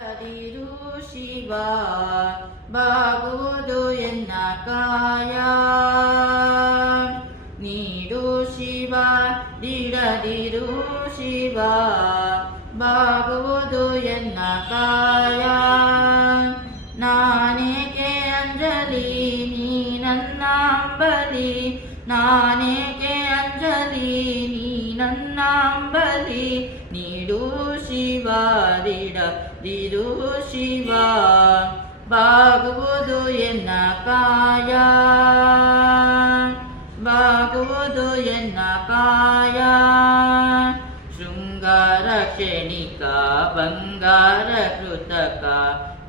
ಹರಿರು ಶಿವ ಬಾಗುವುದು ಎನ್ನ ಕಾಯ ನೀಡು ಶಿವ ದಿಡದಿರು ಶಿವ ಬಾಗುವುದು ಎನ್ನ ಕಾಯ ನಾನೇಕೆ ಅಂಜಲಿ ನೀ ನನ್ನ ಅಂಬಲಿ ನಾನೇಕೆ ಅಂಜಲಿ ನೀ ನನ್ನ ಅಂಬಲಿ ನೀಡು ಶಿವ ದಿಡದಿರು ಶಿವ ಬಾಗುವುದು ಎನ್ನ ಕಾಯ ಬಾಗುವುದು ಎನ್ನ ಕಾಯ ಶೃಂಗಾರ ಕ್ಷಣಿಕ ಬಂಗಾರ ಕೃತಕ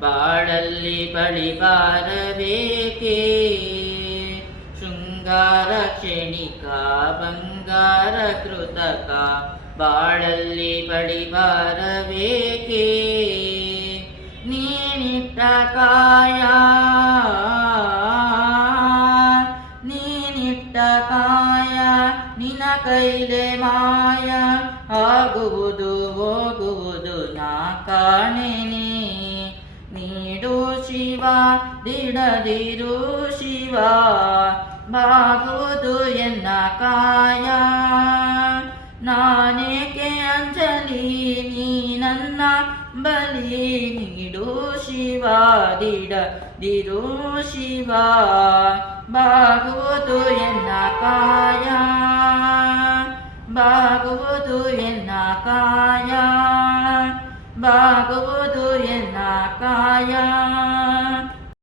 ಬಾಳಲ್ಲಿ ಬಳಿಬಾರಬೇಕೆ ಶೃಂಗಾರ ಕ್ಷಣಿಕ ಬಂಗಾರ ಕೃತಕ ಬಾಳಲ್ಲಿ ಬಳಿಬಾರಬೇಕೆ ನೀನಿಟ್ಟ ಕಾಯ ನೀನಿಟ್ಟ ಕಾಯ ನಿನ ಕೈಲೆ ಮಾಯ ಆಗುವುದು ಹೋಗುವುದು ನಾ ಕಾಣೆನೆ ನೀಡು ಶಿವ ದಿಡದಿರು ಶಿವ ಬಾಗುವುದು ಎನ್ನ ಕಾಯ ನಾನೇಕೆ ಅಂಜಲಿ ನೀ ನನ್ನ ಬಲಿ ನೀಡು ಶಿವ ದಿಡದಿರು ಶಿವ ಬಾಗುವುದು ಎನ್ನ ಕಾಯ ಬಾಗುವುದು ಎನ್ನ ಕಾಯ ಬಾಗುವುದು ಎನ್ನ ಕಾಯ